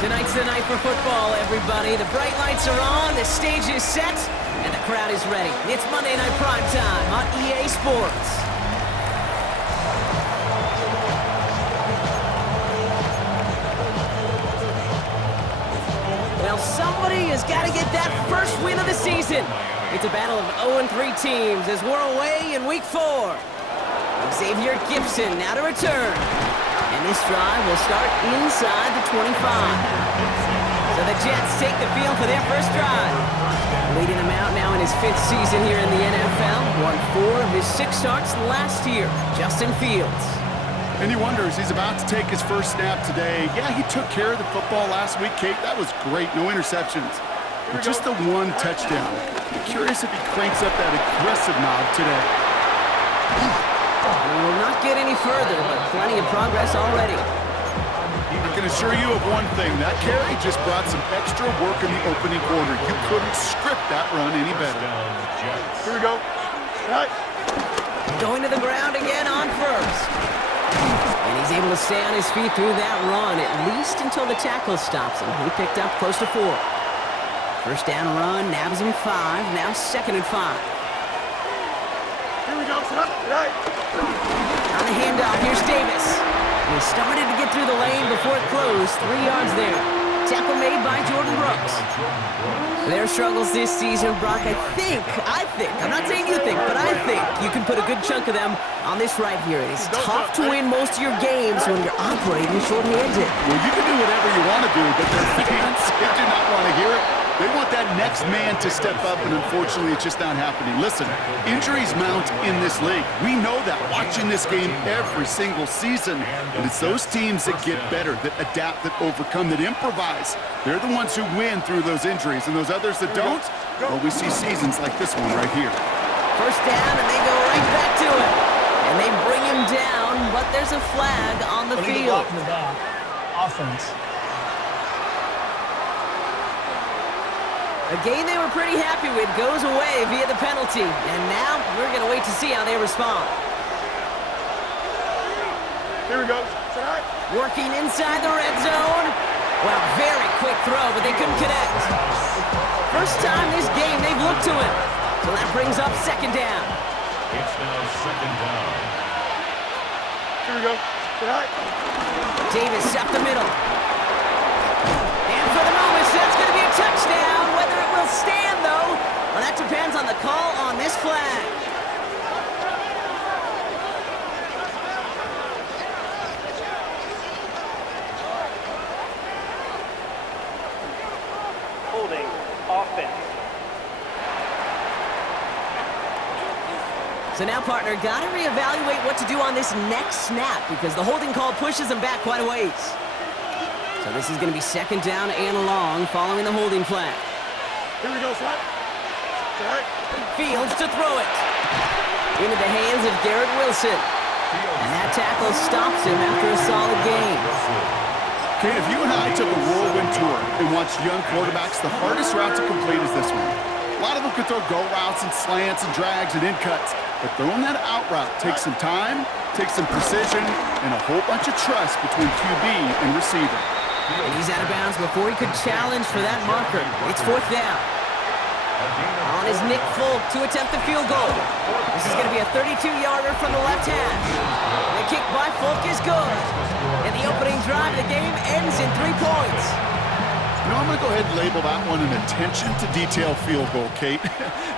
Tonight's the night for football, everybody. The bright lights are on, the stage is set, and the crowd is ready. It's Monday Night Primetime on EA Sports. Well, somebody has got to get that first win of the season. It's a battle of 0-3 teams as we're away in Week 4. Xavier Gibson now to return. And this drive will start inside the 25. So the Jets take the field for their first drive. Leading them out now in his 5th season here in the NFL. Won 4 of his 6 starts last year. Justin Fields. And he wonders, he's about to take his first snap today. Yeah, he took care of the football last week, Kate. That was great. No interceptions. But just the one touchdown. I'm curious if he cranks up that aggressive knob today. We will not get any further, but plenty of progress already. I can assure you of one thing. That carry just brought some extra work in the opening quarter. You couldn't script that run any better. Here we go. All right. Going to the ground again on first. And he's able to stay on his feet through that run, at least until the tackle stops him. He picked up close to 4. First down run, nabs him 5. Now 2nd and 5. Here we go. Right. On the handoff, here's Davis. And he started to get through the lane before it closed. 3 yards there. Tackle made by Jordan Brooks. Their struggles this season, Brock, I think, I'm not saying you think, but I think you can put a good chunk of them on this right here. It's tough to win most of your games when you're operating short-handed. Well, you can do whatever you want to do, but their fans, they do not want to hear it. They want that next man to step up, and unfortunately, it's just not happening. Listen, injuries mount in this league. We know that watching this game every single season, and it's those teams that get better, that adapt, that overcome, that improvise. They're the ones who win through those injuries, and those others that don't, well, we see seasons like this one right here. First down, and they go right back to it. And they bring him down, but there's a flag on the field. Offense. A game they were pretty happy with goes away via the penalty. And now we're going to wait to see how they respond. Here we go. Working inside the red zone. Well, very quick throw, but they couldn't connect. First time this game they've looked to him. So that brings up 2nd down. It's now 2nd down. Here we go. Davis up the middle. And for the moment, that's going to be a touchdown. Whether it will stand, though, well, that depends on the call on this flag. Holding offense. So now, partner, got to reevaluate what to do on this next snap because the holding call pushes him back quite a ways. So this is going to be 2nd down and long following the holding flag. Here we go, son. Fields to throw it. Into the hands of Garrett Wilson. And that tackle stops him after a solid gain. Kate, if you and I took a whirlwind tour and watched young quarterbacks, the hardest route to complete is this one. A lot of them could throw go routes and slants and drags and in cuts, but throwing that out route takes some time, takes some precision, and a whole bunch of trust between QB and receiver. And he's out of bounds before he could challenge for that marker. It's 4th down. On is Nick Folk to attempt the field goal. This is going to be a 32-yarder from the left hash. The kick by Folk is good. And the opening drive of the game ends in 3 points. You know, I'm going to go ahead and label that one an attention-to-detail field goal, Kate.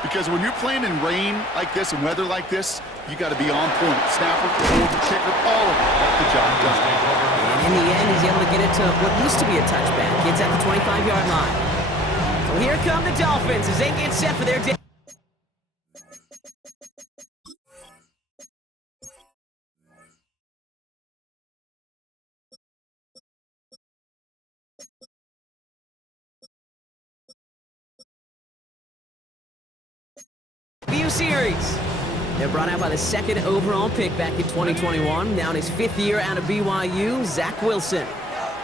Because when you're playing in rain like this and weather like this, you got to be on point. Snapper, holder, kicker, all of it. Got the job done. And in the end, he's able to get it to what used to be a touchback. It's at the 25-yard line. So here come the Dolphins as they get set for their day. Series. They're brought out by the 2nd overall pick back in 2021. Now in his 5th year out of BYU, Zach Wilson.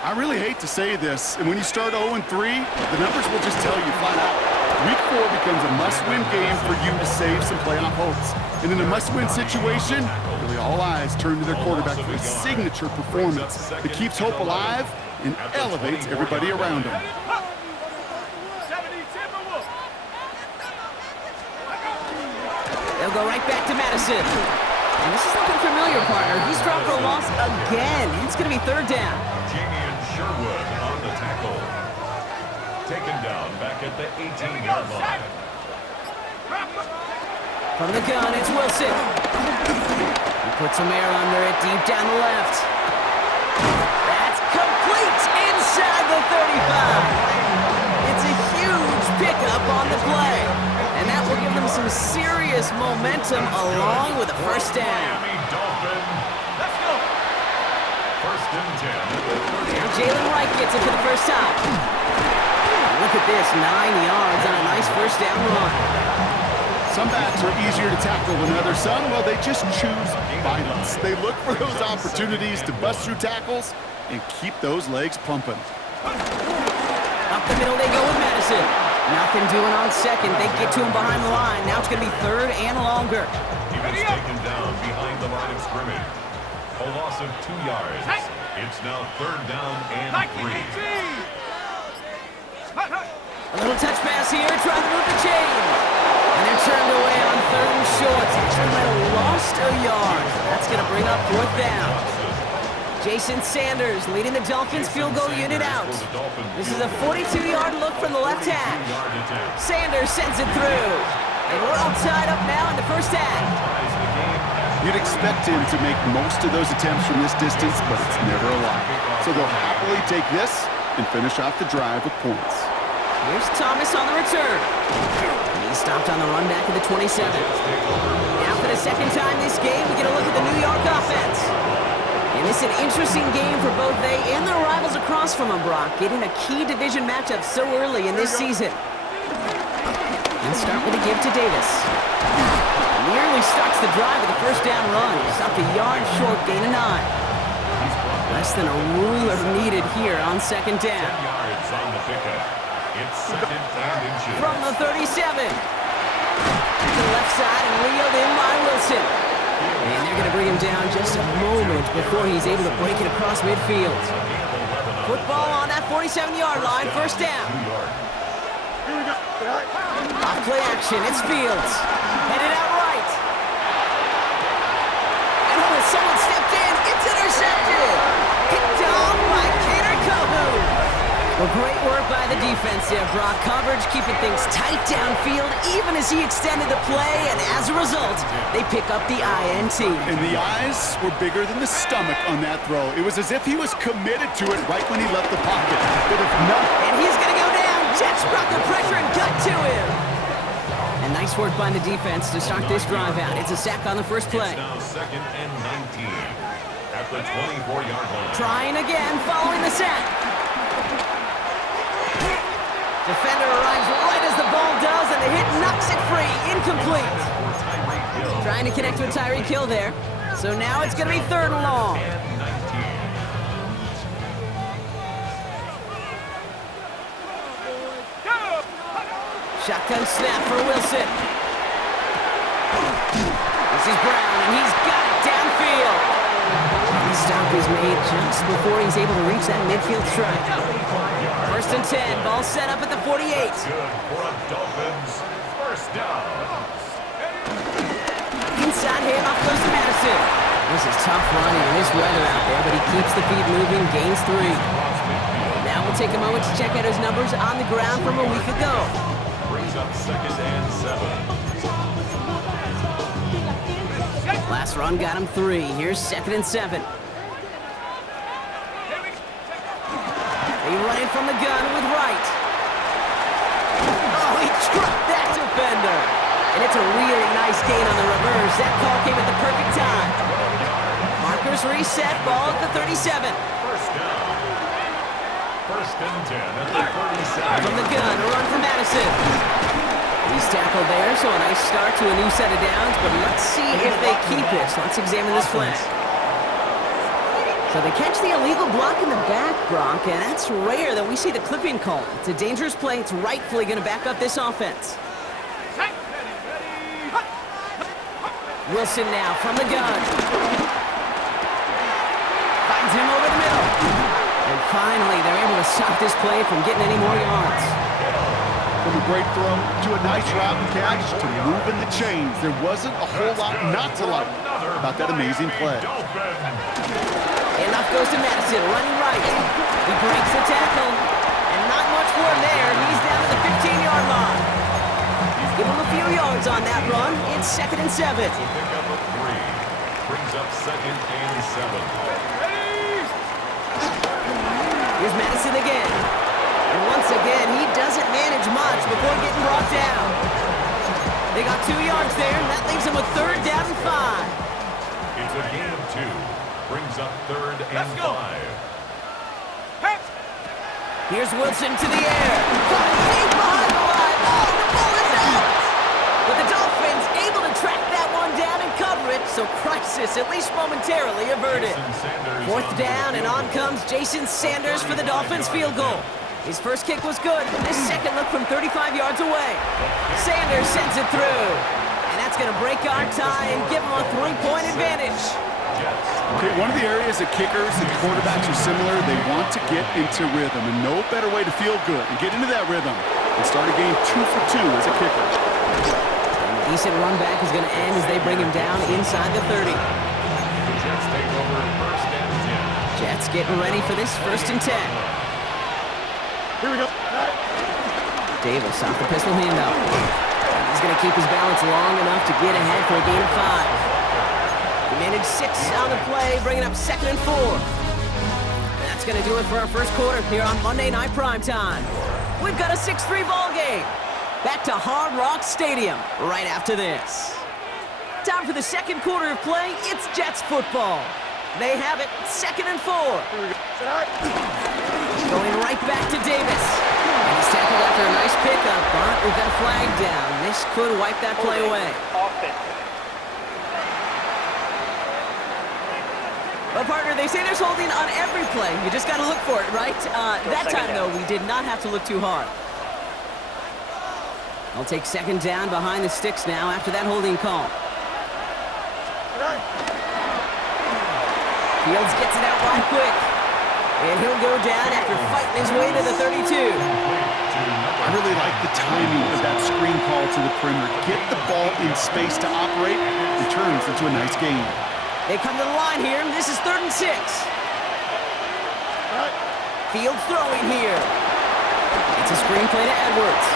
I really hate to say this, and when you start 0-3, the numbers will just tell you flat out. Week 4 becomes a must-win game for you to save some playoff hopes. And in a must-win situation, really all eyes turn to their quarterback for a signature performance that keeps hope alive and elevates everybody around him. They'll go right back to Madison. And this is looking familiar, partner. He's dropped for a loss again. It's going to be third down. Jamie Sherwood on the tackle. Taken down back at the 18-yard line. From the gun, it's Wilson. He puts some air under it deep down the left. That's complete inside the 35. It's a huge pickup on the play. And that will give them some serious momentum along with a first down. Miami Dolphins. Let's go. First and 10. Now Jalen Wright gets it for the first time. Look at this, 9 yards on a nice first down run. Some backs are easier to tackle than others. Some, well, they just choose violence. They look for those opportunities to bust through tackles and keep those legs pumping. Up the middle they go with Madison. Nothing doing on second. They get to him behind the line. Now it's going to be third and longer. He was taken down behind the line of scrimmage. A loss of 2 yards. It's now third down and 3. A little touch pass here, trying to move the chains. And they're turned away on third and short. Actually might have lost a yard. That's going to bring up fourth down. Jason Sanders leading the Dolphins field goal unit out. This is a 42-yard look from the left hash. Sanders sends it through. And we're all tied up now in the first half. You'd expect him to make most of those attempts from this distance, but it's never a lot. So they'll happily take this and finish off the drive with points. Here's Thomas on the return. He stopped on the run back at the 27. Now for the second time this game, we get a look at the New York offense. And it's an interesting game for both they and their rivals across from them, Brock, getting a key division matchup so early in this season. And start with a give to Davis. Nearly starts the drive with a first down run. Stopped a yard short, gain of 9. Less than a ruler needed here on second down. 10 yards on the pickup. It's second and inches. From the 37. To the left side and reeled in by Wilson. And they're going to bring him down just a moment before he's able to break it across midfield. Football on that 47-yard line, first down. Off play action, it's Fields. Headed out right. And oh, someone stepped in, it's intercepted. Picked off by Kader Kohou. Well, great work by the defense there, Brock. Coverage keeping things tight downfield even as he extended the play, and as a result, they pick up the INT. And the eyes were bigger than the stomach on that throw. It was as if he was committed to it right when he left the pocket. But if not... And he's going to go down. Jets brought the pressure and got to him. And nice work by the defense to start this drive out. It's a sack on the first play. It's now second and 19 at the 24-yard line. Trying again following the sack. Defender arrives right as the ball does, and the hit knocks it free. Incomplete. Trying to connect with Tyreek Hill there. So now it's going to be third and long. Shotgun snap for Wilson. This is Brown, and he's got it downfield. The stop is made just before he's able to reach that midfield strike. First and 10, ball set up at the 48. Good for a Dolphins first down. Inside handoff goes to Madison. This is tough running in this weather out there, but he keeps the feet moving, gains 3. Now we'll take a moment to check out his numbers on the ground from a week ago. Brings up second and 7. Last run got him 3. Here's second and 7. They run in from the gun with Wright. Oh, he struck that defender. And it's a really nice gain on the reverse. That call came at the perfect time. Markers reset, ball at the 37. First down. First and 10 at the 37. From the gun, a run for Madison. He's tackled there, so a nice start to a new set of downs, but let's see if they keep it. So let's examine this flag. So they catch the illegal block in the back, Brock, and that's rare that we see the clipping call. It's a dangerous play. It's rightfully going to back up this offense. Wilson now from the gun. Finds him over the middle. And finally, they're able to stop this play from getting any more yards. From a great throw to a nice route and catch to moving the chains. There wasn't a whole lot not to like about that amazing play. Enough goes to Madison, running right. He breaks the tackle, and not much for him there. He's down to the 15-yard line. Give him a few yards on that run. It's 2nd and 7. Pick up a 3. Brings up 2nd and 7. Here's Madison again. And once again, he doesn't manage much before getting brought down. They got 2 yards there, and that leaves him with 3rd down and 5. It's a gain of 2. Brings up 3rd and 5. Here's Wilson to the air. Caught deep behind the line. Oh, the ball is out. But the Dolphins able to track that one down and cover it, so crisis, at least momentarily, averted. 4th down, and on comes Jason Sanders for the Dolphins field goal. His first kick was good. His second look from 35 yards away. Sanders sends it through. And that's going to break our tie and give him a 3-point advantage. Okay, one of the areas that kickers and quarterbacks are similar, they want to get into rhythm, and no better way to feel good and get into that rhythm and start a game 2 for 2 as a kicker. And a decent run back is going to end as they bring him down inside the 30. The Jets take over 1st and 10. Jets getting ready for this 1st and 10. Here we go. Davis off the pistol handoff. He's going to keep his balance long enough to get ahead for a gain of 5. He managed 6 on the play, bringing up 2nd and 4. And that's going to do it for our first quarter here on Monday Night Primetime. We've got a 6-3 ball game. Back to Hard Rock Stadium right after this. Time for the second quarter of play. It's Jets football. They have it, 2nd and 4. Going right back to Davis. And he's tackled after a nice pickup, but we've got a flag down. This could wipe that play away. Offense. Well, partner, they say there's holding on every play. You just got to look for it, right? That time, though, we did not have to look too hard. I'll take 2nd down behind the sticks now after that holding call. Fields gets it out wide quick. And he'll go down after fighting his way to the 32. I really like the timing of that screen call to the perimeter. Get the ball in space to operate. It turns into a nice game. They come to the line here. This is 3rd and 6. Fields throwing here. It's a screen play to Edwards.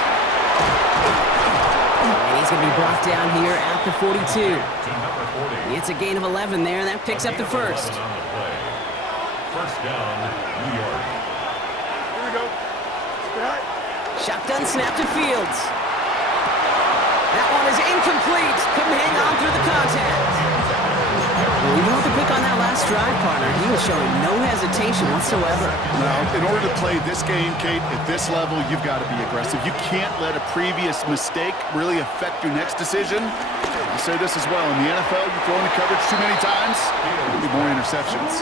And he's going to be brought down here at the 42. It's a gain of 11 there. That picks up the 1st. 1st down, New York. Here we go. Shotgun snap to Fields. That one is incomplete. Couldn't hang on through the contact. Well, even with the pick on that last drive, partner, he was showing no hesitation whatsoever. Now, in order to play this game, Kate, at this level, you've got to be aggressive. You can't let a previous mistake really affect your next decision. I say this as well. In the NFL, you throw in the coverage too many times, there'll be more interceptions.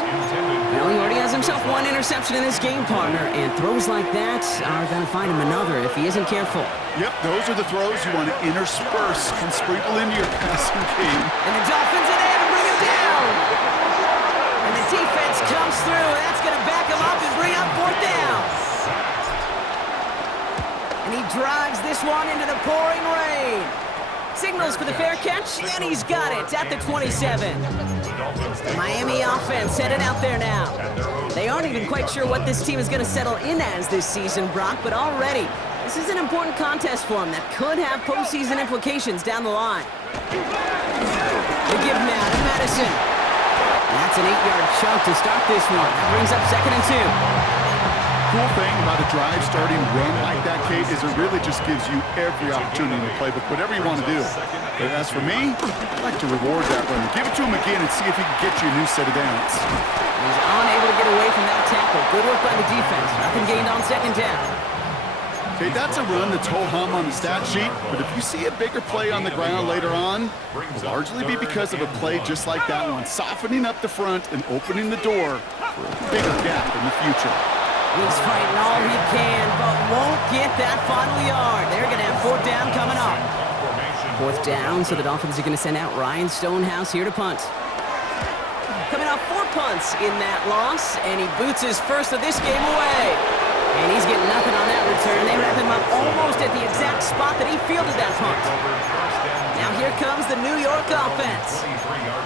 Well, he already has himself 1 interception in this game, partner, and throws like that are going to find him another if he isn't careful. Yep, those are the throws you want to intersperse and sprinkle into your passing game. And the Dolphins are there to bring him down. And the defense comes through, and that's going to back him up and bring up 4th down. And he drives this one into the pouring rain. Signals for the fair catch, and he's got it at the 27. The Miami offense headed out there now. They aren't even quite sure what this team is going to settle in as this season, Brock, but already this is an important contest for them that could have postseason implications down the line. They give now to Madison. That's an 8-yard chunk to start this one. That brings up 2nd and 2. Cool thing about a drive starting run like that, Kate, is it really just gives you every opportunity in the playbook, whatever you want to do. But as for me, I'd like to reward that run. Give it to him again and see if he can get you a new set of downs. He's unable to get away from that tackle. Good work by the defense. Nothing gained on 2nd down. Okay, that's a run that's ho-hum on the stat sheet, but if you see a bigger play on the ground later on, it'll largely be because of a play just like that one, softening up the front and opening the door for a bigger gap in the future. He's fighting all he can, but won't get that final yard. They're going to have fourth down coming up. Fourth down, so the Dolphins are going to send out Ryan Stonehouse here to punt. Coming off 4 punts in that loss, and he boots his first of this game away. And he's getting nothing on that return. They wrap him up almost at the exact spot that he fielded that punt. Now here comes the New York offense.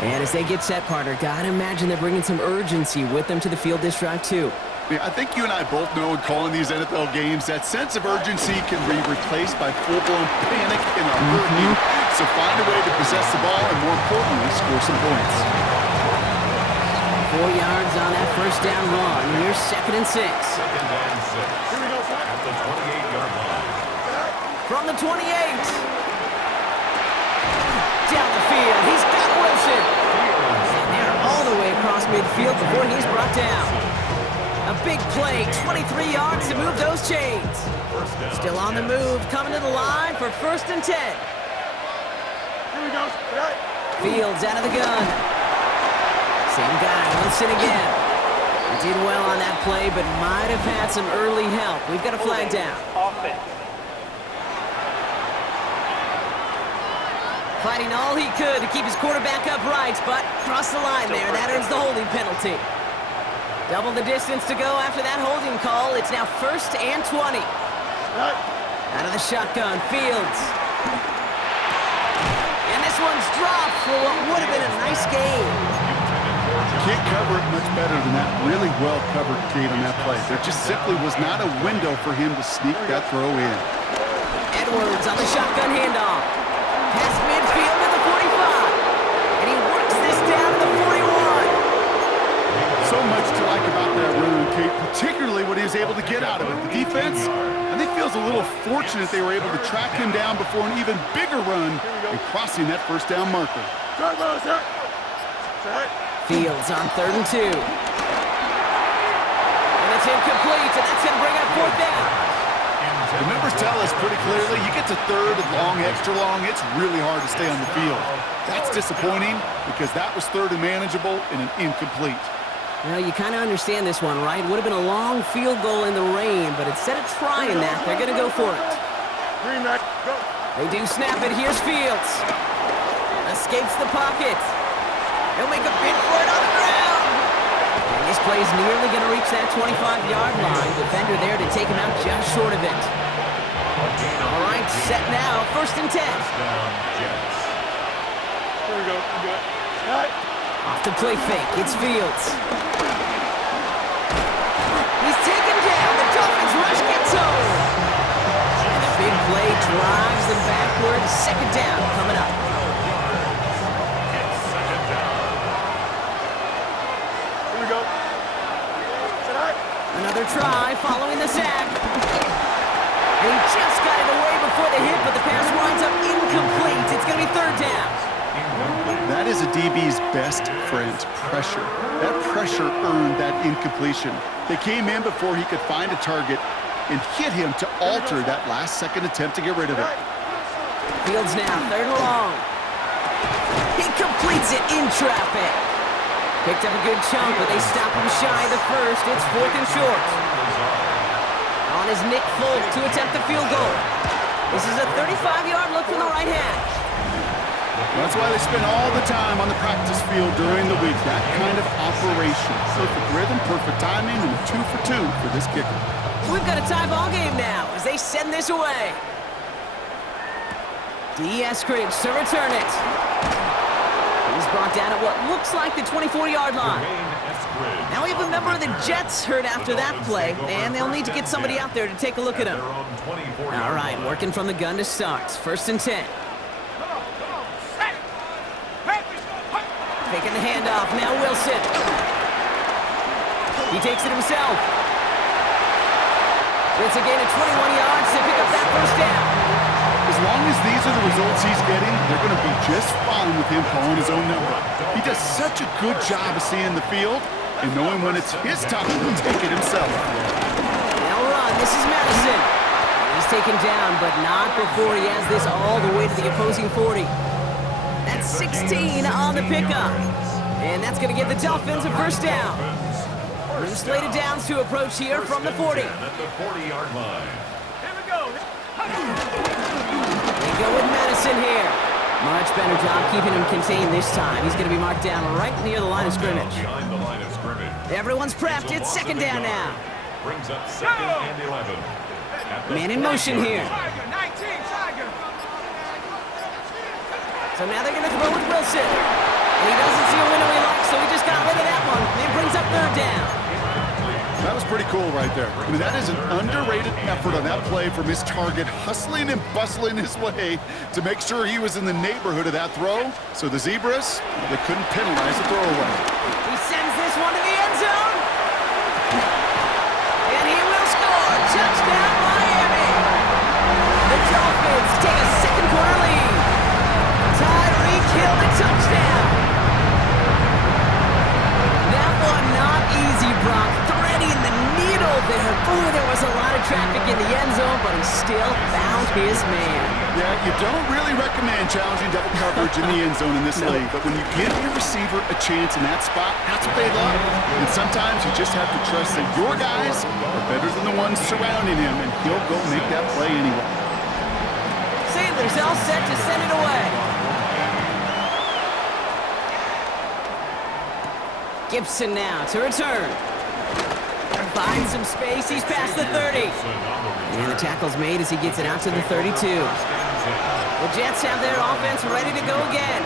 And as they get set, partner, gotta imagine they're bringing some urgency with them to the field this drive, too. I think you and I both know in calling these NFL games that sense of urgency can be replaced by full-blown panic in a hurricane. So find a way to possess the ball and, more importantly, score some points. 4 yards on that first down run. Here's 2nd and 6. Second and 6. Here we go, at the 28-yard line. From the 28. Down the field. He's got Wilson. And they're all the way across midfield before he's brought down. A big play, 23 yards to move those chains. Still on the move, coming to the line for 1st and 10. Here we go. Fields out of the gun. Same guy, Wilson again. He did well on that play, but might have had some early help. We've got a flag down. Offense. Fighting all he could to keep his quarterback upright, but crossed the line there. That earns the holding penalty. Double the distance to go after that holding call. It's now 1st and 20. Out of the shotgun, Fields. And this one's dropped for what would have been a nice game. Can't cover it much better than that. Really well covered gate on that play. There just simply was not a window for him to sneak that throw in. Edwards on the shotgun handoff. Past midfield to the 45. And he works this down to the 41. So much to like about that run, Kate, particularly what he was able to get out of it. The defense, I think, feels a little fortunate they were able to track him down before an even bigger run and crossing that first down marker. Fields on 3rd and 2. And it's incomplete, and that's going to bring up 4th down. The numbers tell us pretty clearly, you get to 3rd and long, extra long, it's really hard to stay on the field. That's disappointing because that was 3rd and manageable and an incomplete. Well, you kind of understand this one, right? Would have been a long field goal in the rain, but instead of trying that, they're going to go for it. They do snap it. Here's Fields. Escapes the pocket. He'll make a bid for it on the ground. And this play's nearly going to reach that 25-yard line. Defender there to take him out just short of it. All right, set now. 1st and 10. Here we go. Good. Off the play fake, it's Fields. He's taken down, the Dolphins rush gets home. And the big play drives them backwards. 2nd down coming up. Here we go. Another try following the sack. And he just got it away before the hit, but the pass winds up incomplete. It's going to be 3rd down. That is a DB's best friend, pressure. That pressure earned that incompletion. They came in before he could find a target and hit him to alter that last-second attempt to get rid of it. Fields now, 3rd and long. He completes it in traffic. Picked up a good chunk, but they stop him shy of the first. It's 4th and short. On is Nick Folk to attempt the field goal. This is a 35-yard look from the right hash. That's why they spend all the time on the practice field during the week. That kind of operation. Perfect rhythm, perfect timing, and a 2 for 2 for this kicker. We've got a tie ball game now as they send this away. Eskridge to return it. He's brought down at what looks like the 24-yard line. Now we have a member of the Jets hurt after that play, and they'll need to get somebody out there to take a look at him. All right, working from the gun to start. 1st and 10. Taking the handoff, now Wilson. He takes it himself. It's a gain of 21 yards to pick up that 1st down. As long as these are the results he's getting, they're going to be just fine with him calling his own number. He does such a good job of seeing the field and knowing when it's his time to take it himself. Now run, this is Madison. He's taken down, but not before he has this all the way to the opposing 40. That's 16 on the pickup. And that's going to give the Dolphins a first down. New slated downs to approach here from the 40. At the 40-yard line. Here we go. They go with Madison here. Much better job keeping him contained this time. He's going to be marked down right near the line of scrimmage. Behind the line of scrimmage. Everyone's prepped. It's second down now. Brings up second and 11. Man in motion here. Tiger, 19, Tiger. So now they're going to throw with Wilson. And he doesn't see a window he likes, so he just got rid of that one. It brings up third down. That was pretty cool right there. I mean, that is an underrated effort on that play from his target, hustling and bustling his way to make sure he was in the neighborhood of that throw. So the Zebras, they couldn't penalize the throwaway. He sends this one to the end zone. And he will score. Touchdown, Miami. The Dolphins take a second quarter lead. Tyreek Hill the touchdown. That one not easy, Brock. Threading the needle there. Boy, there was a lot of traffic in the end zone, but he still found his man. Yeah, you don't really recommend challenging double coverage in the end zone in this league, but when you give your receiver a chance in that spot, that's what they love. And sometimes you just have to trust that your guys are better than the ones surrounding him, and he'll go make that play anyway. Sanders all set to send it away. Gibson now to return. Finds some space. He's past the 30. And the tackle's made as he gets it out to the 32. The Jets have their offense ready to go again.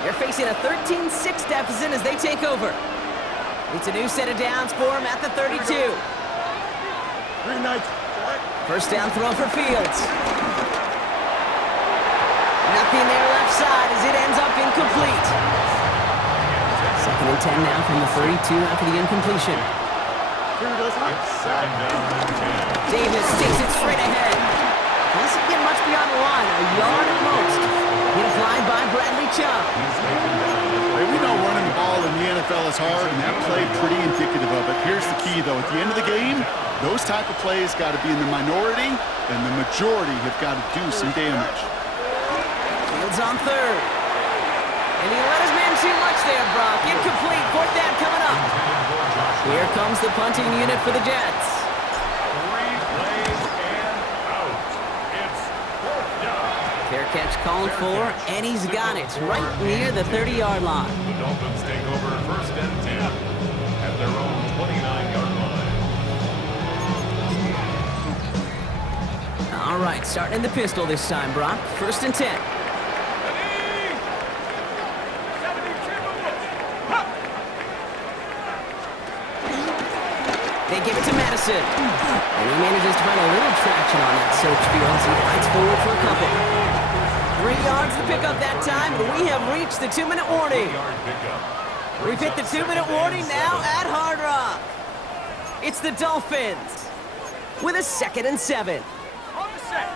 They're facing a 13-6 deficit as they take over. It's a new set of downs for him at the 32. Green Knights. First down throw for Fields. Nothing there left side as it ends up incomplete. Second and 10 now from the 32 after the incompletion. Here we go. Second down and 10. Davis takes it straight ahead. Doesn't get much beyond the line, a yard at most. Hit applied by Bradley Chubb. Hey, we know running the ball in the NFL is hard, and that play pretty indicative of it. Here's the key, though. At the end of the game, those type of plays got to be in the minority, and the majority have got to do some damage. Fields on third. And he let his man too much there, Brock. Incomplete. Fourth down coming up. Here comes the punting unit for the Jets. 3 plays and out. It's fourth down. Fair catch called for, and he's got it right near the 30-yard line. The Dolphins take over first and 10 at their own 29-yard line. All right, starting in the pistol this time, Brock. First and 10. They give it to Madison. And he manages to find a little traction on that search field as he fights forward for a couple. 3 yards to pick up that time, and we have reached the 2-minute warning. We've hit the 2-minute warning now at Hard Rock. It's the Dolphins with a second and 7. On the set.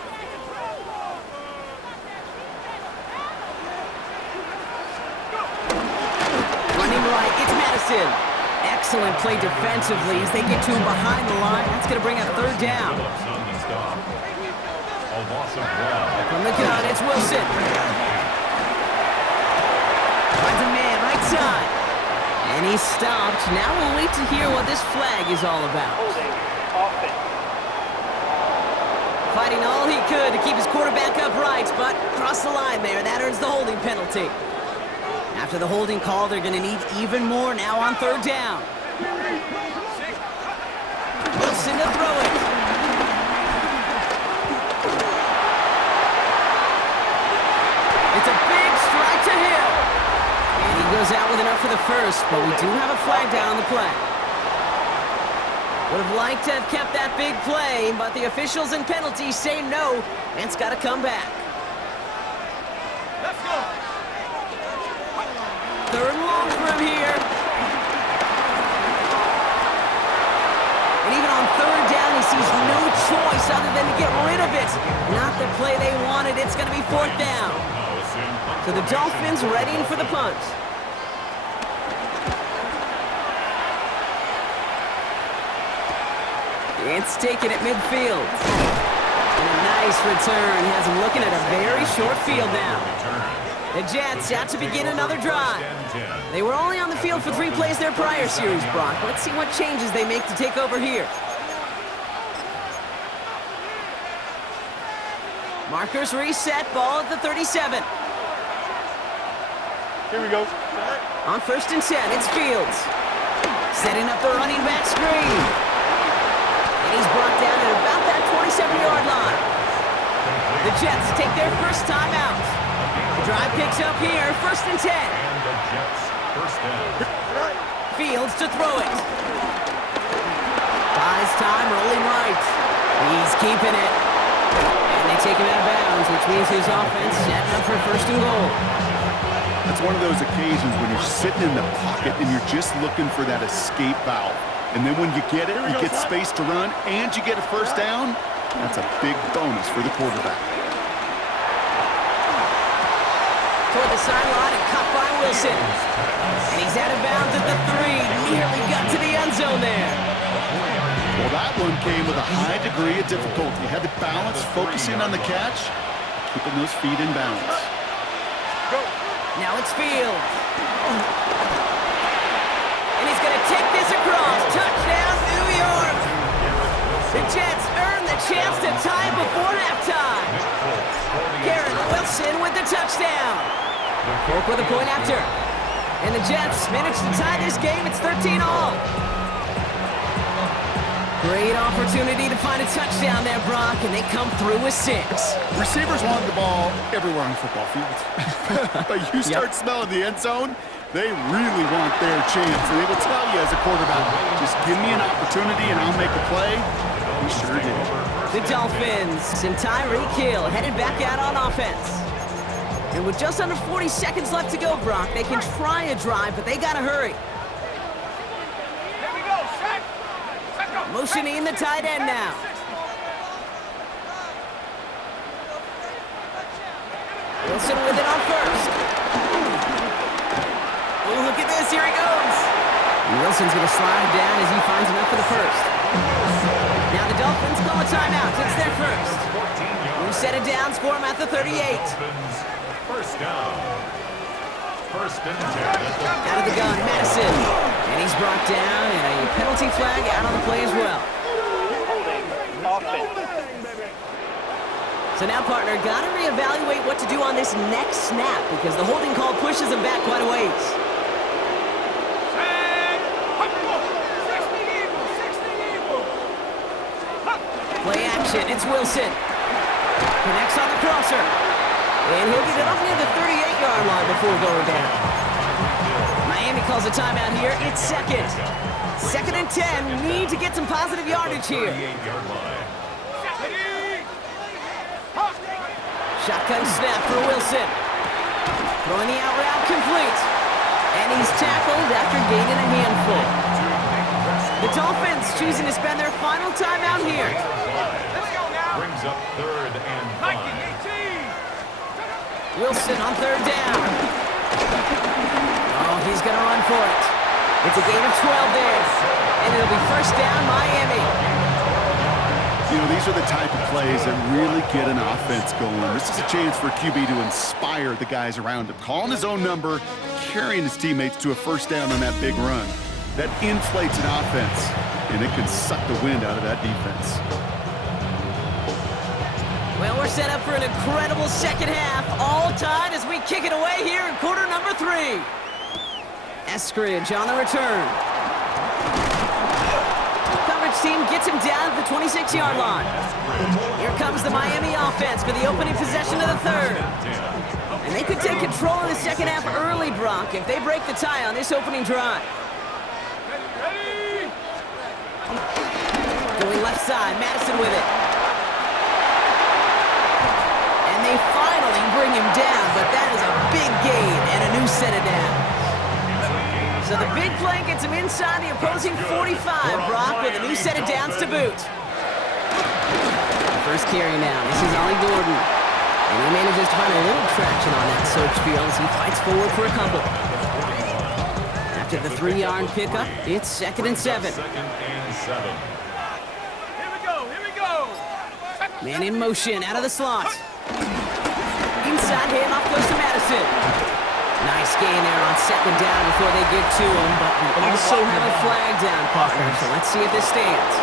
Running right, it's Madison. Excellent play defensively as they get to him behind the line. That's going to bring up third down. Phillips on the stop. A loss of ground. From the gun, it's Wilson. Finds a man right side. And he's stopped. Now we'll wait to hear what this flag is all about. Fighting all he could to keep his quarterback upright, but crossed the line there. That earns the holding penalty. After the holding call, they're going to need even more now on third down. Wilson to throw it. It's a big strike to Hill. And he goes out with enough for the first, but we do have a flag down on the play. Would have liked to have kept that big play, but the officials and penalties say no, and it's got to come back. Let's go. Third and long for him here. And even on third down, he sees no choice other than to get rid of it. Not the play they wanted. It's going to be fourth down. So the Dolphins readying for the punt. It's taken at midfield. And a Nice return. Has him looking at a very short field now. The Jets out to begin another drive. They were only on the field for 3 plays their prior series, Brock. Let's see what changes they make to take over here. Markers reset, ball at the 37. Here we go. On 1st and 10, it's Fields. Setting up the running back screen. And he's brought down at about that 27-yard line. The Jets take their first time out. The drive picks up here, 1st and 10. And the Jets first down. Fields to throw it. Buys time, rolling right. He's keeping it. And they take him out of bounds, which means his offense setting up for 1st and goal. That's one of those occasions when you're sitting in the pocket and you're just looking for that escape valve. And then when you get it, you get space to run, and you get a first down. That's a big bonus for the quarterback. Toward the sideline and caught by Wilson. And he's out of bounds at the 3. Nearly got to the end zone there. Well, that one came with a high degree of difficulty. Had to balance, focusing on the catch, keeping those feet in balance. Now it's Fields. And he's going to take this across. Touchdown, New York. The Jets earn the chance to tie before halftime. Garrett Wilson with the touchdown. Polk with a point after. And the Jets manage to tie this game. It's 13-all. Great opportunity to find a touchdown there, Brock, and they come through with 6. Receivers want the ball everywhere on the football field. But you start smelling the end zone, they really want their chance. And they will tell you as a quarterback, just give me an opportunity and I'll make a play. We sure did. The Dolphins and Tyreek Hill headed back out on offense. And with just under 40 seconds left to go, Brock, they can try a drive, but they got to hurry. Here we go, set. Motioning the tight end now. Wilson with it on 1st. Oh, look at this. Here he goes. And Wilson's going to slide down as he finds enough for the 1st. Now the Dolphins call a timeout. It's their 1st. New set of downs for him at the 38. First down. 1st and 10. Out of the gun, Madison. And he's brought down, and a penalty flag out on the play as well. So now, partner, got to reevaluate what to do on this next snap because the holding call pushes him back quite a ways. Play action, it's Wilson. Connects on the crosser. And he'll get it up near the 38-yard line before going down. Miami calls a timeout here. It's 2nd. 2nd and 10. Need to get some positive yardage here. 38-yard line. Shotgun snap for Wilson. Throwing the out route complete. And he's tackled after gaining a handful. The Dolphins choosing to spend their final timeout here. Brings up 3rd and 5. Wilson on 3rd down. Oh, he's going to run for it. It's a gain of 12 there. And it'll be 1st down, Miami. You know, these are the type of plays that really get an offense going. This is a chance for QB to inspire the guys around him. Calling his own number, carrying his teammates to a 1st down on that big run. That inflates an offense, and it can suck the wind out of that defense. Well, we're set up for an incredible second half. All tied as we kick it away here in quarter number 3. Eskridge on the return. Coverage team gets him down at the 26-yard line. Here comes the Miami offense for the opening possession of the 3rd. And they could take control of the second half early, Brock, if they break the tie on this opening drive. Going left side, Madison with it. And they finally bring him down, but that is a big gain and a new set of downs. So the big play gets him inside the opposing 45, Brock, with a new set of downs to boot. First carry now. This is Ollie Gordon. And he manages to find a little traction on that search field as he fights forward for a couple. After the 3-yard pickup, it's 2nd and 7. 2nd and 7. Here we go, here we go. Man in motion, out of the slot. Inside handoff goes to Madison. Nice gain there on second down before they get to him, but we also have a flag down, partner, so let's see if this stands.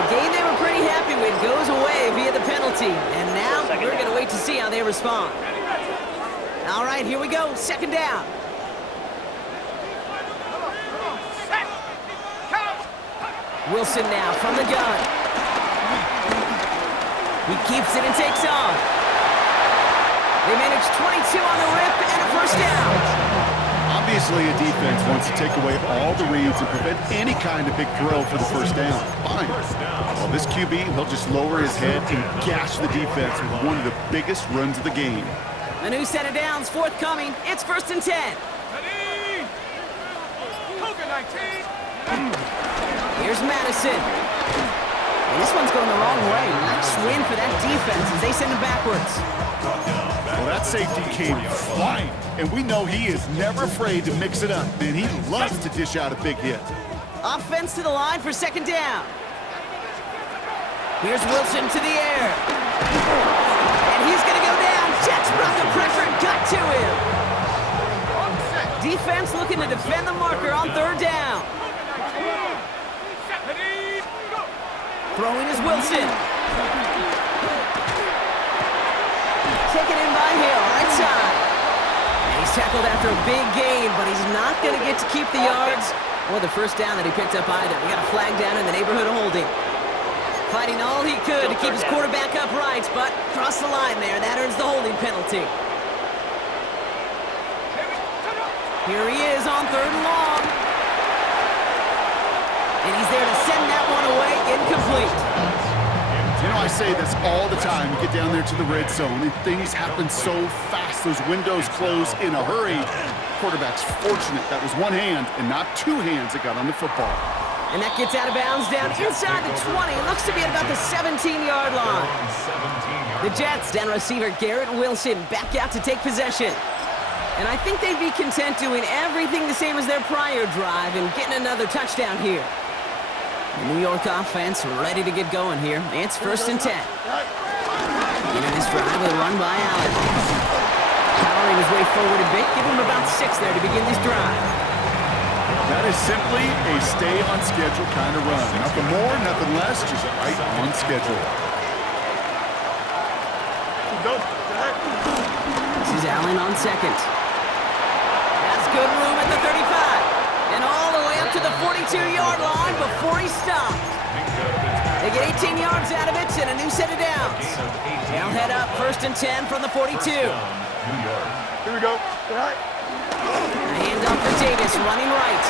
A game they were pretty happy with goes away via the penalty, and now we're going to wait to see how they respond. All right, here we go, second down. Wilson now from the gun. He keeps it and takes off. They manage 22 on the rip and a first down. Obviously, a defense wants to take away all the reads and prevent any kind of big throw for the first down. Fine. Well, this QB, he'll just lower his head and gash the defense with one of the biggest runs of the game. A new set of downs forthcoming. It's 1st and 10. Ready? Cougar 19. Here's Madison. And this one's going the wrong way. Nice win for that defense as they send it backwards. Well, that safety came flying, and we know he is never afraid to mix it up, and he loves to dish out a big hit. Offense to the line for second down. Here's Wilson to the air. And he's going to go down. Jets brought the pressure and got to him. Defense looking to defend the marker on third down. Throwing is Wilson. Taken in by Hill, right side. And he's tackled after a big gain, but he's not going to get to keep the yards or the first down that he picked up either. We got a flag down in the neighborhood of holding. Fighting all he could to keep his quarterback upright, but crossed the line there. That earns the holding penalty. Here he is on third and long. And he's there to send that one away, incomplete. You know, I say this all the time. You get down there to the red zone, and things happen so fast. Those windows close in a hurry. Quarterback's fortunate that was one hand and not two hands that got on the football. And that gets out of bounds down inside the 20. It looks to be at about the 17-yard line. The Jets, down receiver Garrett Wilson, back out to take possession. And I think they'd be content doing everything the same as their prior drive and getting another touchdown here. The New York offense ready to get going here. It's 1st and 10. Into this drive with a run by Allen. Powering his way forward a bit, give him about 6 there to begin this drive. That is simply a stay-on-schedule kind of run. Nothing more, nothing less, just right on schedule. This is Allen on second. That's good room at the 35. And all the way up to the 42-yard line before he stopped. They get 18 yards out of it and a new set of downs. They'll head up 1st and 10 from the 42. Here we go. A handoff for Davis, running right.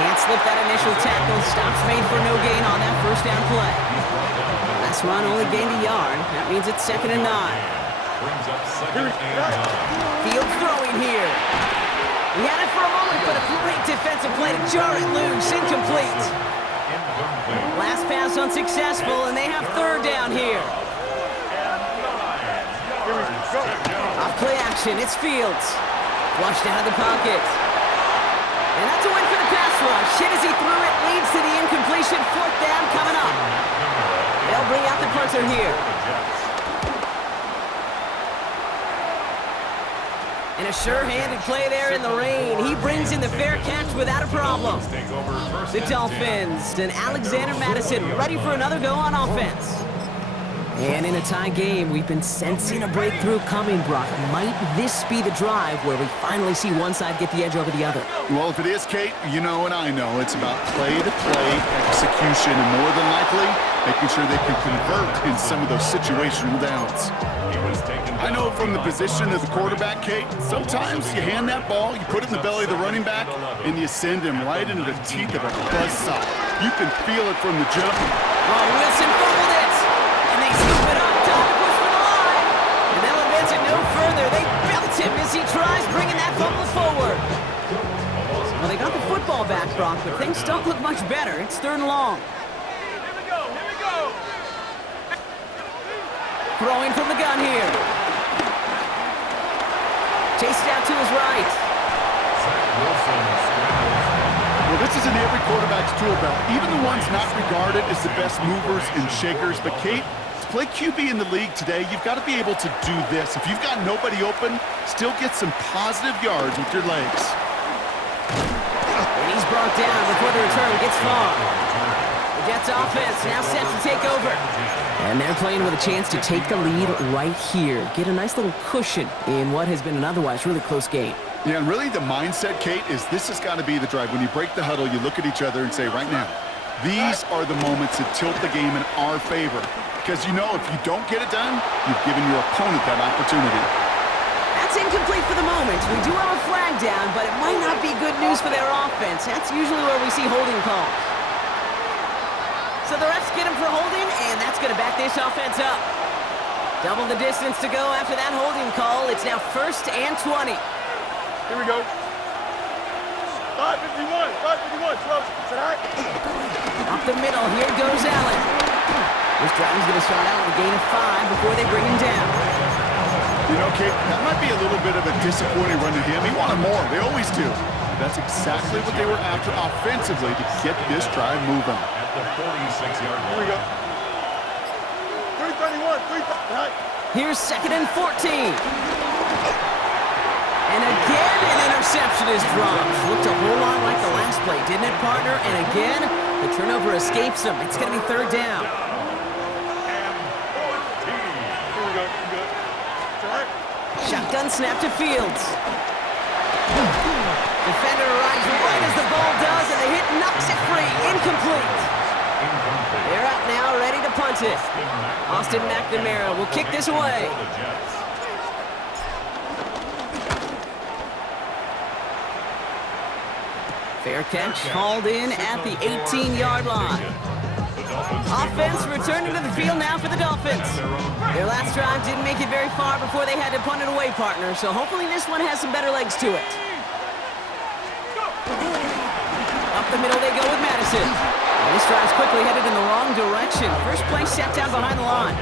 Can't slip that initial tackle. Stops made for no gain on that first down play. Last run only gained a yard. That means it's 2nd and 9. Fields throwing here. He had it for a moment, but a great defensive play to jar it loose. Incomplete. Last pass unsuccessful, and they have third down here. Off play action, it's Fields. Flushed out of the pocket. And that's a win for the pass rush. Hit as he threw it, leads to the incompletion. 4th down coming up. They'll bring out the punter here. And a sure-handed play there in the rain. He brings in the fair catch without a problem. The Dolphins and Alexander Madison ready for another go on offense. And in a tie game, we've been sensing a breakthrough coming, Brock. Might this be the drive where we finally see one side get the edge over the other? Well, if it is, Kate, you know and I know it's about play-to-play execution, and more than likely, making sure they can convert in some of those situational downs. I know from the position of the quarterback, Kate, sometimes you hand that ball, you put it in the belly of the running back, and you send him right into the teeth of a buzzsaw. You can feel it from the jump. Oh, Wilson fumbled it! And they scoop it up, time to push for the line! And they'll advance it no further. They belt him as he tries bringing that fumble forward. Well, they got the football back, Brock, but things don't look much better. It's 3rd and long. Here we go. Here we go. Throwing from the gun here. Chased out to his right. Well, this is in every quarterback's tool belt, even the ones not regarded as the best movers and shakers. But, Kate, it's play QB in the league today, you've got to be able to do this. If you've got nobody open, still get some positive yards with your legs. And he's brought down before the return gets far. The Jets offense now set to take over. And they're playing with a chance to take the lead right here. Get a nice little cushion in what has been an otherwise really close game. Yeah, and really the mindset, Kate, is this has got to be the drive. When you break the huddle, you look at each other and say, right now, these are the moments that tilt the game in our favor. Because you know if you don't get it done, you've given your opponent that opportunity. That's incomplete for the moment. We do have a flag down, but it might not be good news for their offense. That's usually where we see holding calls. So the refs get him for holding, and that's going to back this offense up. Double the distance to go after that holding call. It's now 1st and 20. Here we go. 551, 12. Sit high. Up the middle, here goes Allen. This drive is going to start out with a gain of 5 before they bring him down. You know, Kate, that might be a little bit of a disappointing run to him. He wanted more. They always do. That's exactly what they were after offensively to get this drive moving. At the 46-yard line. Here we go. 331, 331. Here's 2nd and 14. And again, an interception is dropped. Looked a whole lot like the last play, didn't it, partner? And again, the turnover escapes him. It's going to be 3rd down. Here we go. Good. Sit high. Shotgun snap to Fields. Defender arrives right as the ball does, and the hit knocks it free. Incomplete. They're out now, ready to punt it. Austin McNamara will kick this away. Fair catch, hauled in at the 18-yard line. Offense returning to the field now for the Dolphins. Their last drive didn't make it very far before they had to punt it away, partner, so hopefully this one has some better legs to it. Up the middle they go with Madison. And this drive's quickly headed in the wrong direction. First play set down behind the line.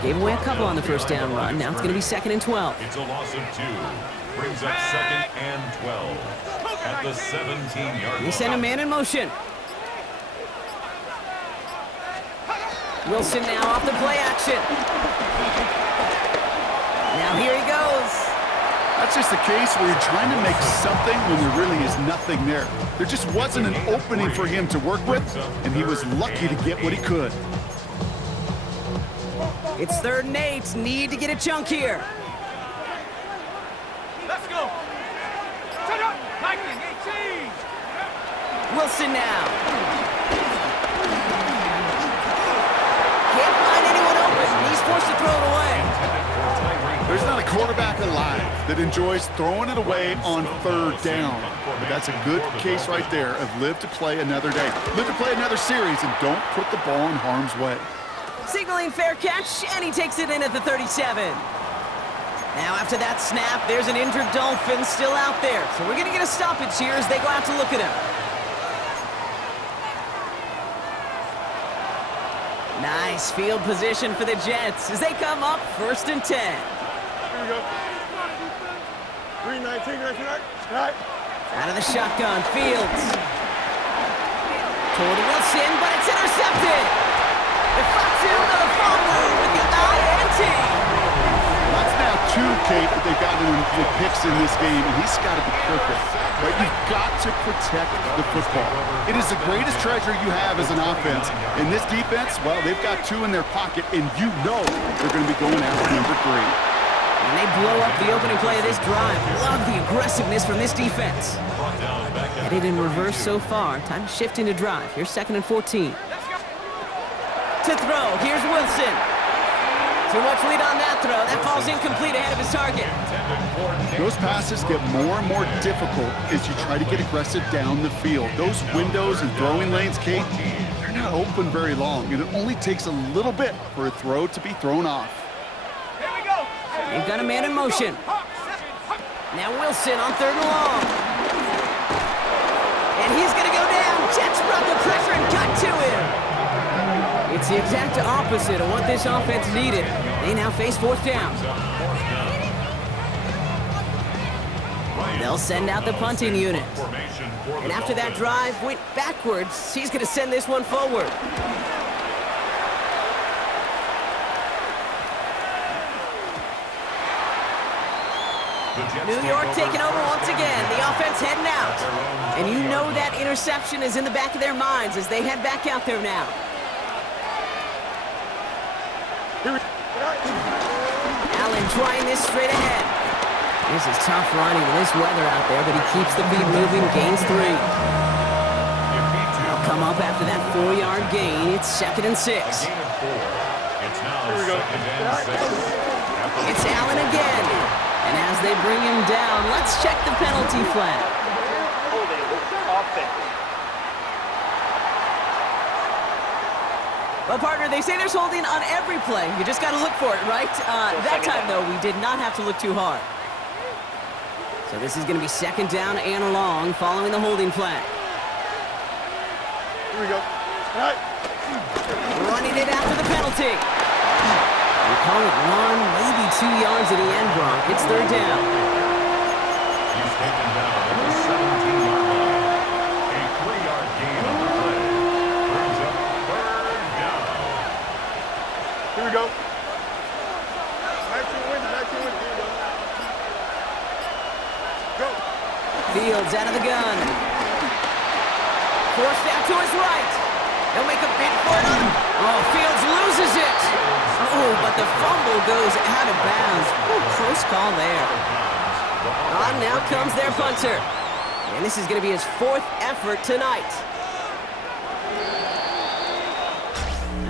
Gave away a couple on the first down run. Now it's going to be 2nd and 12. It's a loss of 2. Brings up 2nd and 12. At the 17-yard line. We send a man in motion. Wilson now off the play action. Now here he goes. That's just a case where you're trying to make something when there really is nothing there. There just wasn't an opening for him to work with, and he was lucky to get what he could. It's 3rd and 8. Need to get a chunk here. Let's go. Shut up. Lightning 18. Wilson now. Can't find anyone open. He's forced to throw it away. There's not a quarterback alive that enjoys throwing it away on 3rd down. But that's a good case right there of live to play another day. Live to play another series and don't put the ball in harm's way. Signaling fair catch, and he takes it in at the 37. Now after that snap, there's an injured Dolphin still out there. So we're going to get a stoppage here as they go out to look at him. Nice field position for the Jets as they come up 1st and 10. Here we go. 319, right. Out of the shotgun, Fields. Toward Wilson, but it's intercepted. The Fox in the fumble with the INT. That's now 2, Kate, that they've gotten the picks in this game, and he's got to be perfect. Right? You've got to protect the football. It is the greatest treasure you have as an offense. In this defense, well, they've got 2 in their pocket, and you know they're going to be going after number 3. And they blow up the opening play of this drive. Love the aggressiveness from this defense. Headed in reverse so far. Time to shift into drive. Here's 2nd and 14. To throw, here's Wilson. Too much lead on that throw. That falls incomplete ahead of his target. Those passes get more and more difficult as you try to get aggressive down the field. Those windows and throwing lanes, Kate, they're not open very long, and it only takes a little bit for a throw to be thrown off. Here we go. They've got a man in motion. Now Wilson on 3rd and long. And he's going to go down. Jets brought the pressure and got to him. It's the exact opposite of what this offense needed. They now face 4th down. They'll send out the punting unit. And after that drive went backwards, he's going to send this one forward. New York taking over once again. The offense heading out. And you know that interception is in the back of their minds as they head back out there now. Allen trying this straight ahead. This is tough running in this weather out there, but he keeps the feet moving, gains 3. They'll come up after that 4-yard gain. It's 2nd and 6. It's now 2nd and 6. It's Allen again. And as they bring him down, let's check the penalty flag. Holding offense. Well, partner, they say there's holding on every play. You just got to look for it, right? That time, though, we did not have to look too hard. So this is going to be 2nd down and long following the holding flag. Here we go. All right. Running it after the penalty. We call it 1, maybe 2 yards at the end, Brock. It's 3rd down. He's taken down at the 17-yard line. A 3-yard gain on the play. Brings up 3rd down. Here we go. Back to the window. Back to the window. Here we go. Go. Fields out of the gun. Forced out to his right. They'll make a bid for it on him. Oh, Fields loses it. Oh, but the fumble goes out of bounds. Ooh, close call there. On now comes their punter. And this is going to be his 4th effort tonight.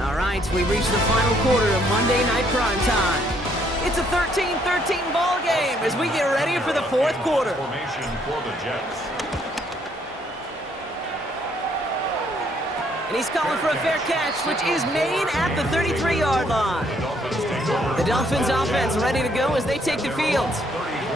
All right, we've reached the final quarter of Monday Night Prime Time. It's a 13-13 ball game as we get ready for the 4th quarter. Formation for the Jets. And he's calling for a fair catch, which is made at the 33-yard line. The Dolphins offense ready to go as they take the field.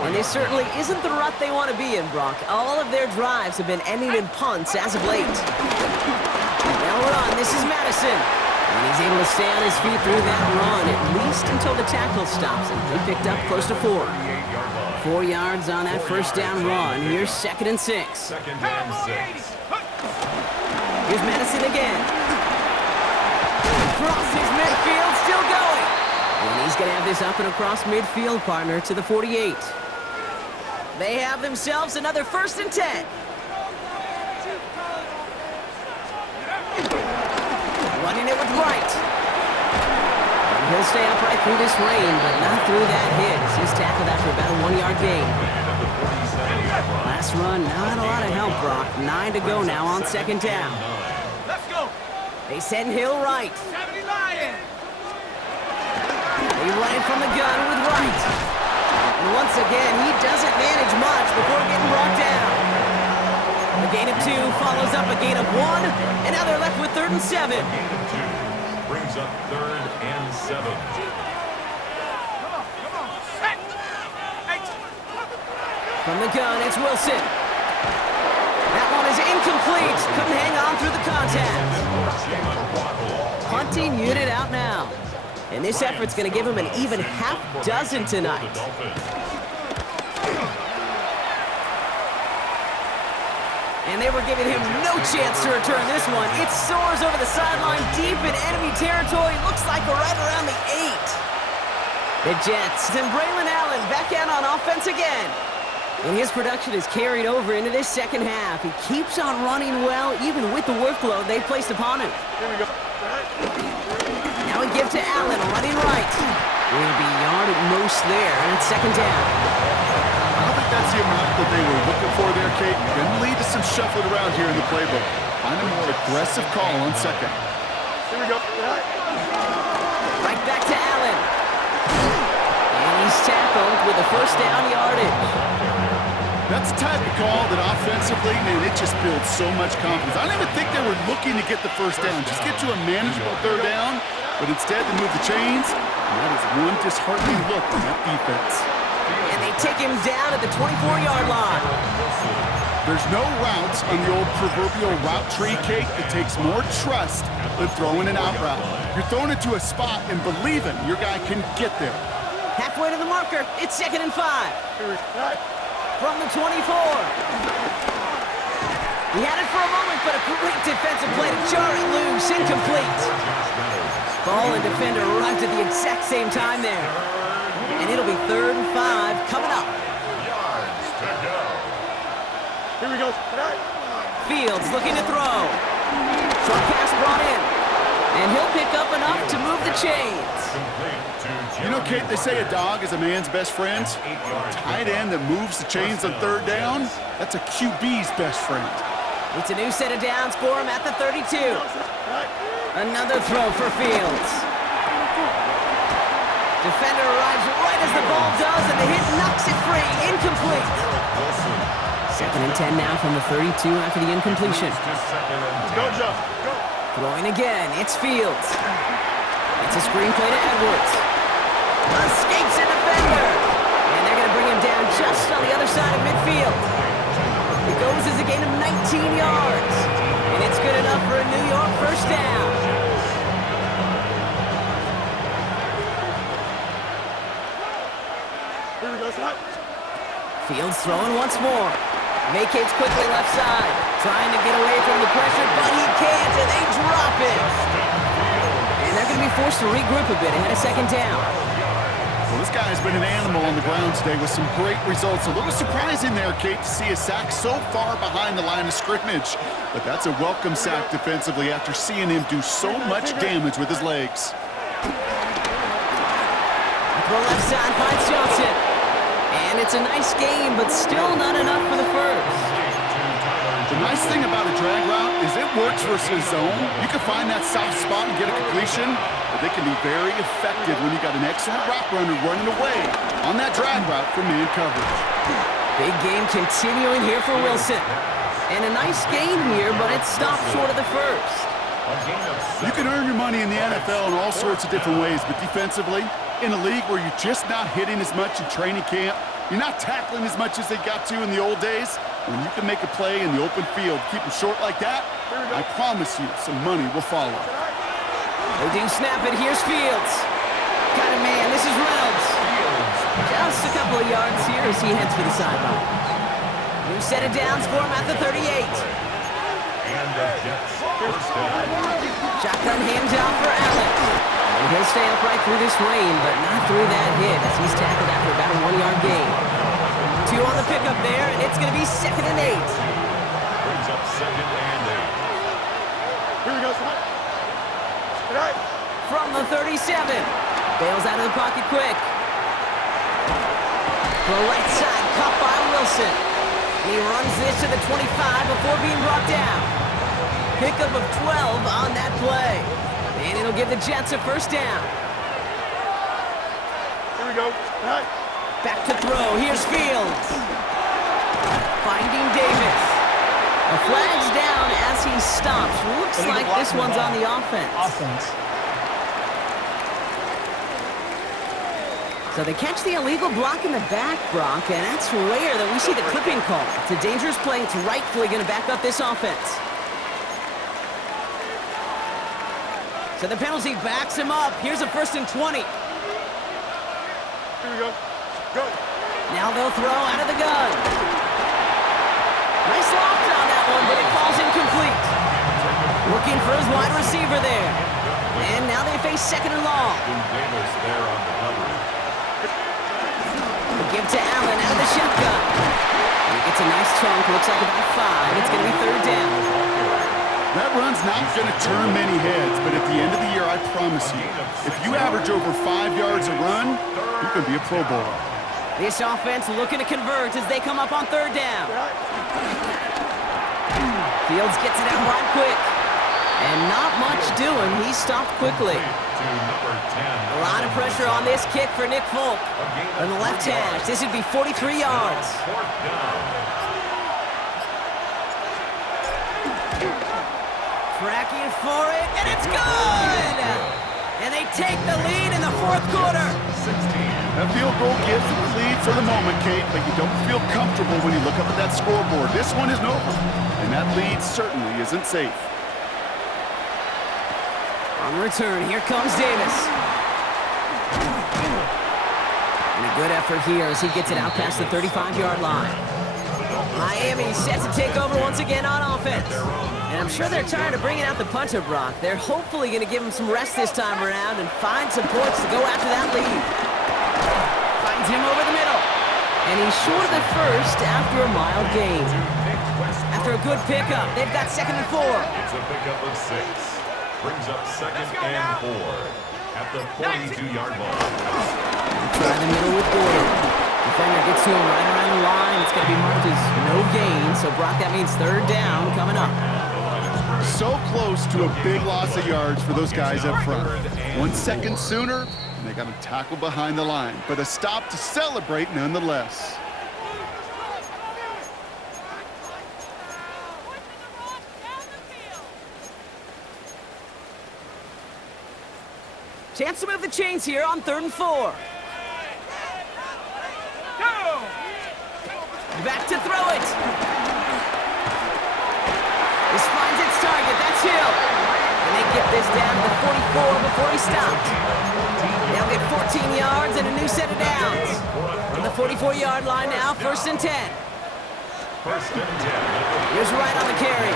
And this certainly isn't the rut they want to be in, Brock. All of their drives have been ending in punts as of late. Now we're on. This is Madison. And he's able to stay on his feet through that run, at least until the tackle stops him. He picked up close to 4. 4 yards on that 1st down run. Here's 2nd and 6. 2nd and 6. Here's Madison again. Crosses midfield, still going. And he's going to have this up and across midfield, partner, to the 48. They have themselves another 1st and 10. Running it with Wright. And he'll stay upright through this rain, but not through that hit. He's tackled after about a 1-yard gain. Last run, not a lot of help, Brock. 9 to go now on 2nd down. Let's go. They send Hill right. 70 Lions. They run it from the gun with Wright. And once again, he doesn't manage much before getting brought down. A gain of 2 follows up a gain of 1, and now they're left with 3rd and 7. Gain of 2 brings up 3rd and 7. Come on. Set. 8. From the gun, it's Wilson. That one is incomplete. Couldn't hang on through the contact. Punting unit out now. And this effort's going to give him an even half dozen tonight. And they were giving him no chance to return this one. It soars over the sideline deep in enemy territory. Looks like we're right around the 8. The Jets and Braylon Allen back out on offense again. And his production is carried over into this 2nd half. He keeps on running well, even with the workload they've placed upon him. Here we go. Now we give to Allen, running right. Will be yard at most there, and it's 2nd down. I don't think that's the amount that they were looking for there, Kate. Going to lead to some shuffling around here in the playbook. Find a more aggressive call on 2nd. Here we go. Right back to Allen. And he's tackled with a 1st down yardage. That's the type of call that offensively, man, it just builds so much confidence. I don't even think they were looking to get the 1st down. Just get to a manageable 3rd down, but instead they move the chains, and that is one disheartening look on that defense. And they take him down at the 24-yard line. There's no routes on the old proverbial route tree, Kate, that takes more trust than throwing an out route. You're throwing it to a spot and believing your guy can get there. Halfway to the marker, it's 2nd and 5. From the 24. He had it for a moment, but a great defensive play to jar it loose. Incomplete. Ball and defender arrived at the exact same time there. And it'll be 3rd and 5 coming up. Here we go. Tonight. Fields looking to throw. Short pass brought in. And he'll pick up enough to move the chains. You know, Kate, they say a dog is a man's best friend. A tight end that moves the chains on third down, that's a QB's best friend. It's a new set of downs for him at the 32. Another throw for Fields. Defender arrives right as the ball does, and the hit knocks it free. Incomplete. 2nd and 10 now from the 32 after the incompletion. Go, Joe. Go. Throwing again, it's Fields. It's a screen play to Edwards. Escapes a defender. And they're going to bring him down just on the other side of midfield. It goes as a gain of 19 yards. And it's good enough for a New York first down. Here we go. Tonight. Fields throwing once more. Vacates quickly left side. Trying to get away from the pressure, but he can't, and they drop it. And they're going to be forced to regroup a bit ahead of 2nd down. Well, this guy's been an animal on the ground today with some great results. A little surprising there, Kate, to see a sack so far behind the line of scrimmage. But that's a welcome sack defensively after seeing him do so much damage with his legs. Throw left side finds Johnson. And it's a nice game, but still not enough for the first. The nice thing about a drag route is it works versus zone. You can find that soft spot and get a completion, but they can be very effective when you got an excellent route runner running away on that drag route from man coverage. Big game continuing here for Wilson. And a nice game here, but it stopped short of the first. You can earn your money in the NFL in all sorts of different ways, but defensively, in a league where you're just not hitting as much in training camp, you're not tackling as much as they got to in the old days, when you can make a play in the open field, keep them short like that, I promise you some money will follow. They do snap it. Here's Fields. Got a man. This is Reynolds. Just a couple of yards here as he heads for the sideline. New set of downs for him at the 38. And the Jets first down. Shotgun handoff for Allen. And he'll stay upright through this rain, but not through that hit as he's tackled after about a 1-yard gain. 2 on the pickup there, and it's going to be 2nd and 8. Brings up 2nd and 8. Here we go. Tonight. From the 37. Bails out of the pocket quick. The right side caught by Wilson. And he runs this to the 25 before being brought down. Pickup of 12 on that play. And it'll give the Jets a first down. Here we go. Tonight. Back to throw. Here's Fields. Finding Davis. A flag's down as he stops. Looks like this one's on the offense. So they catch the illegal block in the back, Brock, and that's rare that we see the clipping call. It's a dangerous play. It's rightfully going to back up this offense. So the penalty backs him up. Here's a 1st and 20. Here we go. Go. Now they'll throw out of the gun. Nice loft on that one, but it falls incomplete. Looking for his wide receiver there. And now they face 2nd and long. Davis there on the coverage. The give to Allen out of the shotgun. And he gets a nice chunk. Looks like about 5. It's going to be 3rd down. That run's not going to turn many heads, but at the end of the year, I promise you, if you average over 5 yards a run, you can be a Pro Bowler. This offense looking to convert as they come up on 3rd down. Fields gets it out right quick. And not much doing. He stopped quickly. A lot of pressure on this kick for Nick Folk. On the left hash, this would be 43 yards. 4th down. Tracking for it, and it's good! And they take the lead in the 4th quarter. 16. That field goal gives them the lead for the moment, Kate, but you don't feel comfortable when you look up at that scoreboard. This one isn't over, and that lead certainly isn't safe. On the return, here comes Davis. And a good effort here as he gets it out past the 35-yard line. Miami set to take over once again on offense. And I'm sure they're tired of bringing out the punter, Brock. They're hopefully going to give him some rest this time around and find some points to go after that lead. Finds him over the middle. And he's short of the first after a mild gain. after a good pickup. They've got 2nd and 4. It's a pickup of 6. Brings up 2nd and 4 at the 42-yard line. Try the middle with Gordon. Defender gets to him right around the line. It's going to be marked as no gain. So, Brock, that means 3rd down coming up. So close to a big loss of yards for those guys up front. 1 second sooner, and they got a tackle behind the line. But a stop to celebrate nonetheless. Chance to move the chains here on 3rd and 4. Back to throw it. This finds its target. That's Hill. And they get this down to the 44 before he stopped. They'll get 14 yards and a new set of downs. From the 44-yard line now, 1st and 10. 1st and 10. Here's Wright on the carry.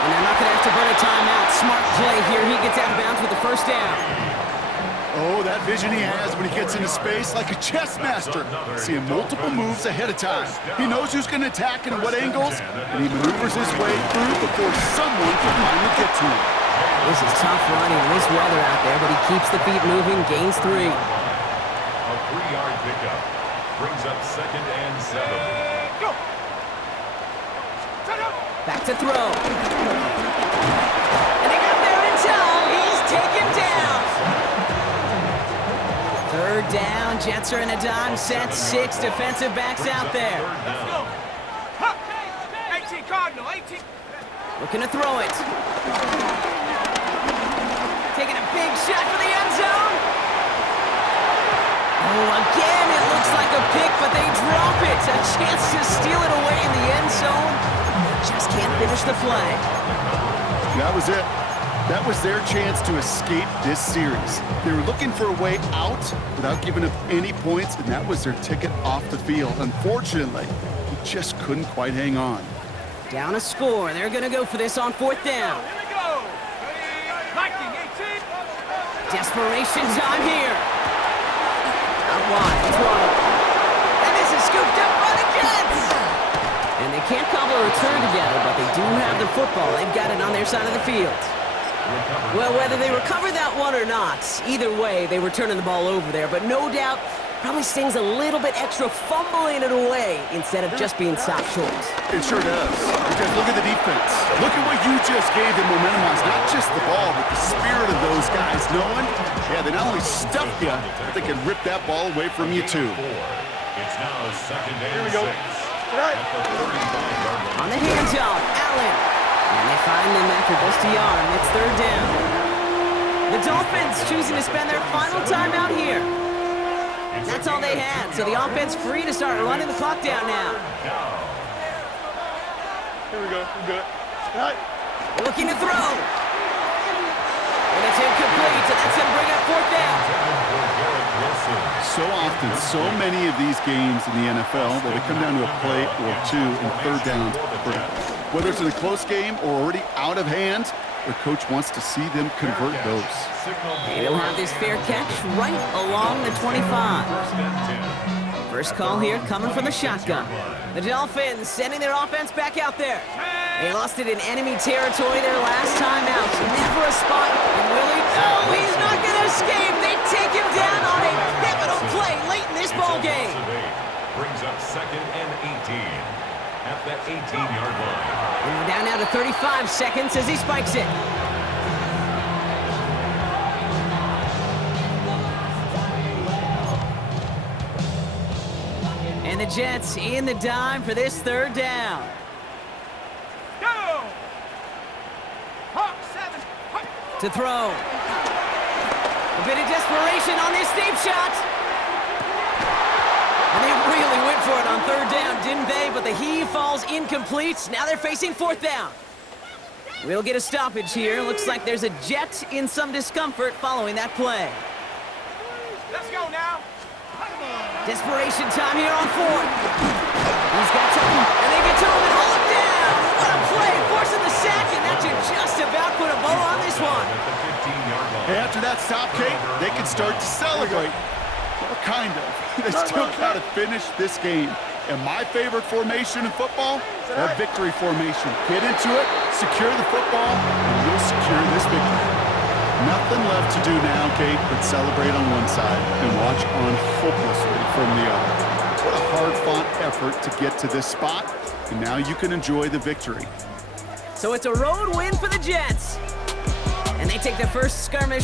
And they're not going to have to burn a timeout. Smart play here. He gets out of bounds with the 1st down. Oh, that vision he has when he gets into space like a chess master, seeing multiple moves ahead of time. He knows who's going to attack and at what angles, and he maneuvers his way through before someone can finally get to him. This is tough running in this weather out there, but he keeps the feet moving, gains 3. A 3-yard pickup. Brings up 2nd and 7. Back to throw. And they got there in time. He's taken down. 3rd down. Jets are in a dime set. 6 defensive backs out there. Let's go. 18 Cardinal, 18. Looking to throw it. Taking a big shot for the end zone. Oh, again, it looks like a pick, but they drop it. A chance to steal it away in the end zone. Just can't finish the play. That was it. That was their chance to escape this series. They were looking for a way out without giving up any points, and that was their ticket off the field. Unfortunately, he just couldn't quite hang on. Down a score. They're going to go for this on 4th down. Here we go. Viking, 18. Desperation time here. Out wide. It's Waddle. And this is scooped up by the Jets. And they can't cobble a return together, but they do have the football. They've got it on their side of the field. Well, whether they recover that one or not, either way, they were turning the ball over there. But no doubt, probably stings a little bit extra fumbling it away instead of just being stopped short. It sure does. Because look at the defense. Look at what you just gave them momentum on. It's not just the ball, but the spirit of those guys knowing, yeah, they not only stuff you, but they can rip that ball away from you too. It's now 2nd and 6. Here we go. Right. At the 35-yard line. On the handoff, Allen. And they find him after just a yard. It's 3rd down. The Dolphins choosing to spend their final timeout here. That's all they had, so the offense free to start running the clock down now. Here we go. We're good. Right. Looking to throw. And it's incomplete, so that's going to bring up 4th down. So often, so many of these games in the NFL, where they come down to a play or two and 3rd down critical. Whether it's in a close game or already out of hand, their coach wants to see them convert those. And he'll have this fair catch right along the 25. First call here coming from the shotgun. The Dolphins sending their offense back out there. They lost it in enemy territory their last time out. Never a spot. And Willie, no, he's not going to escape. They take him down on a pivotal play late in this ball game. Brings up 2nd and 18 at the 18-yard line. And we're down now to 35 seconds as he spikes it. And the Jets in the dime for this 3rd down. Go. Hawk 7. Hawk. To throw. A bit of desperation on this deep shot. And they really went for it on 3rd down, didn't they? But the heave falls incomplete. Now they're facing 4th down. We'll get a stoppage here. Looks like there's a Jet in some discomfort following that play. Let's go now. Desperation time here on 4th. He's got something, and they get to him and hold him down. What a play, forcing the sack, and that should just about put a bow on this one. At the 15-yard line. After that stop, Kate, they can start to celebrate. Well, kind of. They still got to finish this game. And my favorite formation in football, that victory formation. Get into it, secure the football, and you'll secure this victory. Nothing left to do now, Kate, but celebrate on one side and watch on hopelessly from the other. What a hard-fought effort to get to this spot, and now you can enjoy the victory. So it's a road win for the Jets. And they take their first skirmish